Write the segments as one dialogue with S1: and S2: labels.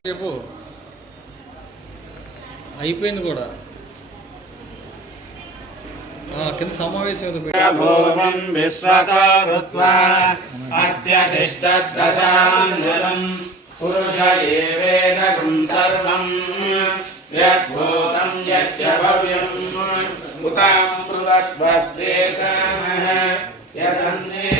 S1: రేపు అయిపోయింది కూడా కింద సమావేశం ఏదో పెట్టు.
S2: పూర్వం విశ్వకారుత్వా పురుష ఏవేదకం సర్వం యద్భూతం యస్య భవ్యం ఉతాం పృథగ్వస్యేషామః యదన్నేనాతిరోహతి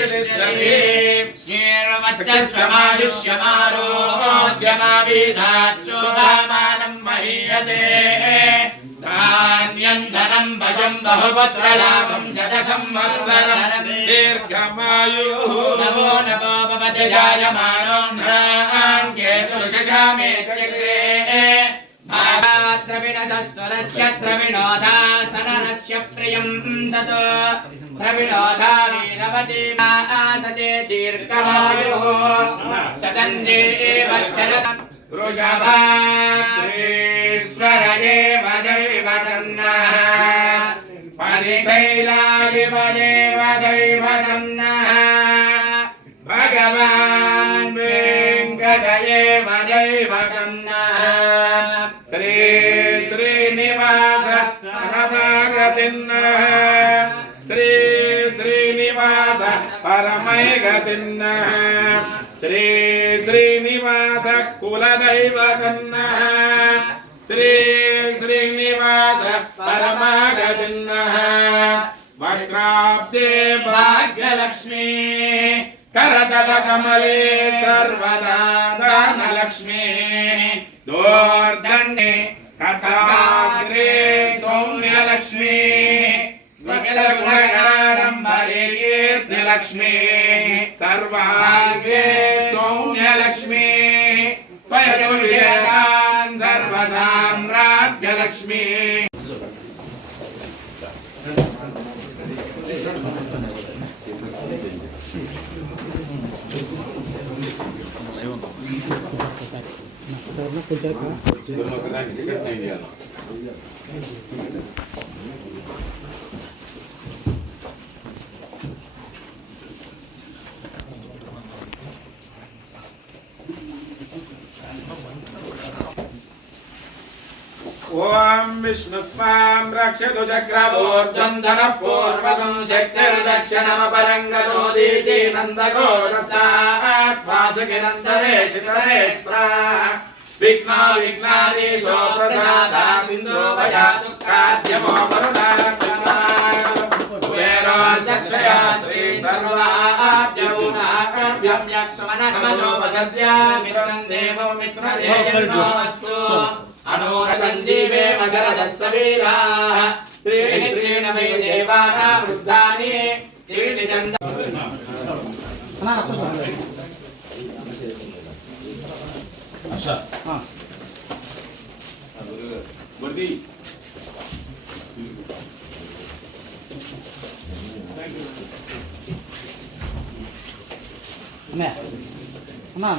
S2: ప్రతిష్టతే
S3: శ్రీర్వచ్చస్వమాయుష్యమారోగ్యమావిధాచోభామానం మహీయతే ధాన్యం ధనం వశం బహుపుత్రలాభం శత సంవత్సరం
S2: దీర్ఘమాయుః
S3: నవో నవో భవతి జాయమానో నృషామే చక్రే ద్రవిణసస్వరస్య ద్రవిణోదాసనరస్య ప్రియం సతో ద్రవిణోదా వీరవతి ఆసతే దీర్ఘమాయుః సతంజీవ శరతం
S2: వృషభాద్రీశ్వర ఏవ దైవతన్నః పరిశైలాయివ దేవ దైవతన్నః భగవాన్ వెంకట ఏవ परमैगतिन् श्री श्रीनिवास परमैगतिन् श्री श्रीनिवास कुलदैवतन् श्री श्रीनिवास परमागतिन् वक्राब्दे भाग्यलक्ष्मी। करतलकमले सर्वदा दानलक्ष्मी। दोर्दण्डे कटाग्रे కీర్తిలక్ష్మీ సర్వాగే సౌమ్యలక్ష్మీ. పయవిజయాన్ సర్వసామ్రాజ్యలక్ష్మీ. ఓం విష్ణు స్వాం రక్షతు చక్రవోర్ధం ధనః పూర్వకం శక్తిర్దక్షిణమపరంగతోదీతి నందగోరస్తాత్వాసకినందరే శిఖరే స్తా. విఘ్నా విఘ్నాదీశో ప్రసాదాదిందో భయా దుఃఖాద్యమో వరుణాత్మా కుబేరోర్దక్షయా శ్రీ
S3: సర్వాభ్యౌనాకస్యమ్యక్ సుమనమసోపసద్యా మిత్రం దేవో अनोरञ्जीवे मसरदः सवीराः त्रीणि त्रीण वै देवानां वृद्धानि त्रीणि
S1: चन्द அண்ணா அண்ணா